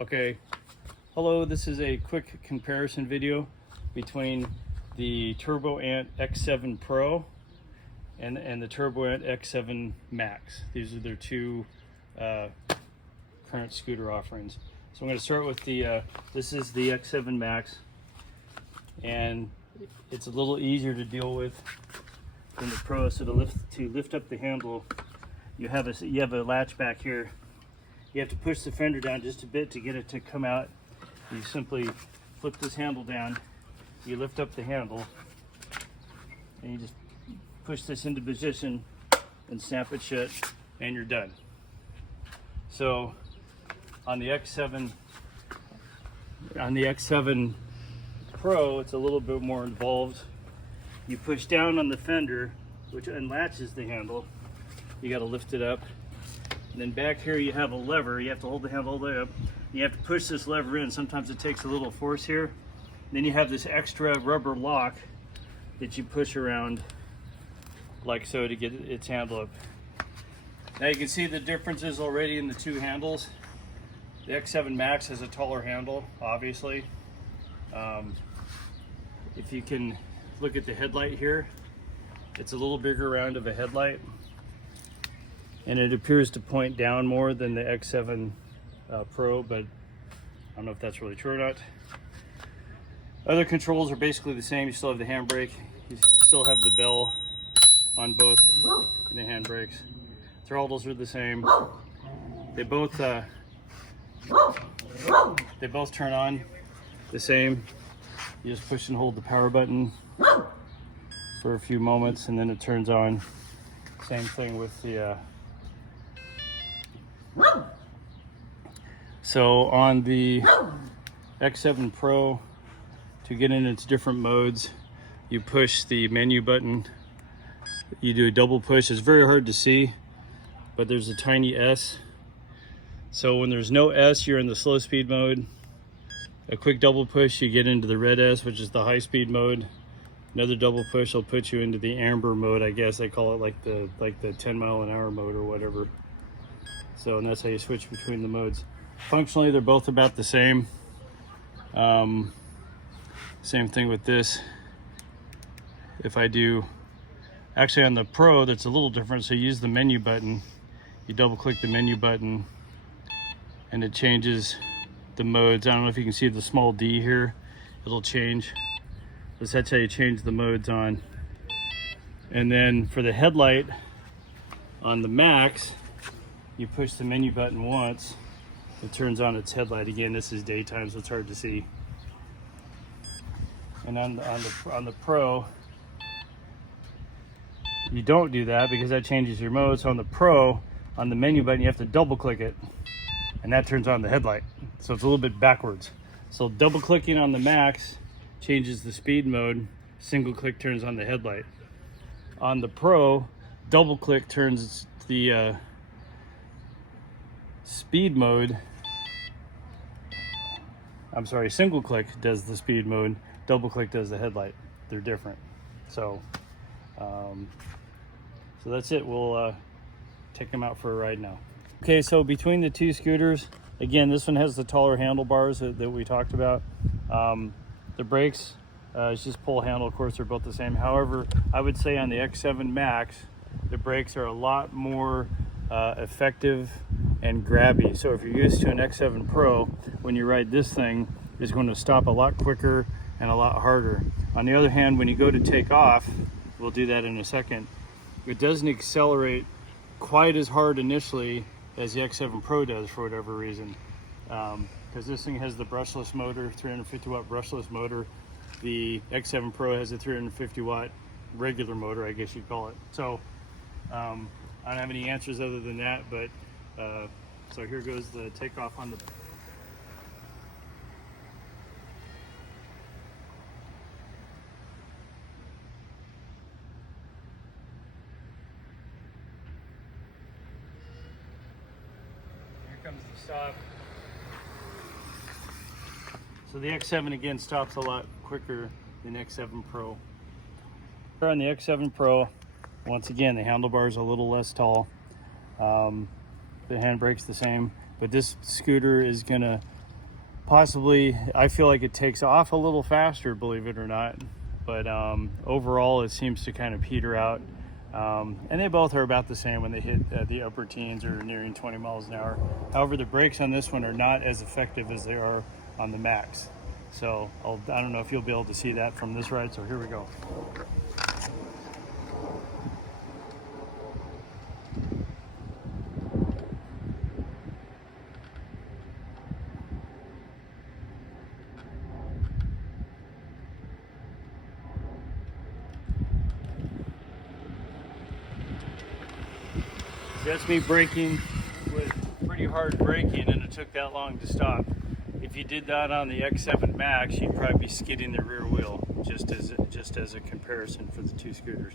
Okay, hello, this is a quick comparison video between the Turboant X7 Pro and the Turboant X7 Max. These are their two current scooter offerings. So I'm going to start with the, this is the X7 Max, and it's a little easier to deal with than the Pro. So to lift up the handle, you have a latch back here. You have to push the fender down just a bit to get it to come out. You simply flip this handle down, you lift up the handle, and you just push this into position and snap it shut, and you're done. So on the X7 Pro, it's a little bit more involved. You push down on the fender, which unlatches the handle. You got to lift it up. And then back here you have a lever. You have to hold the handle all the way up. You have to push this lever in. Sometimes it takes a little force here. And then you have this extra rubber lock that you push around like so to get its handle up. Now you can see the differences already in the two handles. The X7 Max has a taller handle, obviously. If you can look at the headlight here, it's a little bigger round of a headlight, and it appears to point down more than the X7 Pro, but I don't know if that's really true or not. Other controls are basically the same. You still have the handbrake, you still have the bell on both the handbrakes. Throttles are the same. They both turn on the same. You just push and hold the power button for a few moments and then it turns on. Same thing with the so on the X7 Pro, to get in its different modes, you push the menu button. You do a double push. It's very hard to see, but there's a tiny S. So when there's no S, you're in the slow speed mode. A quick double push, you get into the red S, which is the high speed mode. Another double push will put you into the amber mode. I guess they call it like the 10 mile an hour mode or whatever. So, and that's how you switch between the modes. Functionally, they're both about the same. Same thing with this. If I do, actually on the Pro, that's a little different. So you use the menu button. You double click the menu button and it changes the modes. I don't know if you can see the small D here. It'll change. That's how you change the modes on. And then for the headlight on the Max, you push the menu button once, it turns on its headlight. Again, this is daytime, so it's hard to see. And on the Pro, you don't do that because that changes your mode. So on the Pro, on the menu button, you have to double click it, and that turns on the headlight. So it's a little bit backwards. So double clicking on the Max changes the speed mode. Single click turns on the headlight. On the Pro, double click turns the speed mode. I'm sorry, single click does the speed mode, double click does the headlight. They're different. So so that's it. We'll take them out for a ride now. Okay, so between the two scooters, again, this one has the taller handlebars that we talked about. The brakes, it's just pull handle. Of course, they're both the same. However, I would say on the X7 Max, the brakes are a lot more effective and grabby. So if you're used to an X7 Pro, when you ride this thing, it's going to stop a lot quicker and a lot harder. On the other hand, when you go to take off, we'll do that in a second, it doesn't accelerate quite as hard initially as the X7 Pro does for whatever reason. Because this thing has the brushless motor, 350 watt brushless motor. The X7 Pro has a 350 watt regular motor, I guess you'd call it. So I don't have any answers other than that, but so here goes the takeoff on the comes the stop. So the X7 again stops a lot quicker than X7 Pro. On the X7 Pro, once again, the handlebar's a little less tall. The handbrake's the same, but this scooter is gonna possibly, I feel like it takes off a little faster, believe it or not. But overall, it seems to kind of peter out. And they both are about the same when they hit the upper teens or nearing 20 miles an hour. However, the brakes on this one are not as effective as they are on the Max. So I don't know if you'll be able to see that from this ride, so here we go. That's me braking with pretty hard braking, and it took that long to stop. If you did that on the X7 Max, you'd probably be skidding the rear wheel, just as a comparison for the two scooters.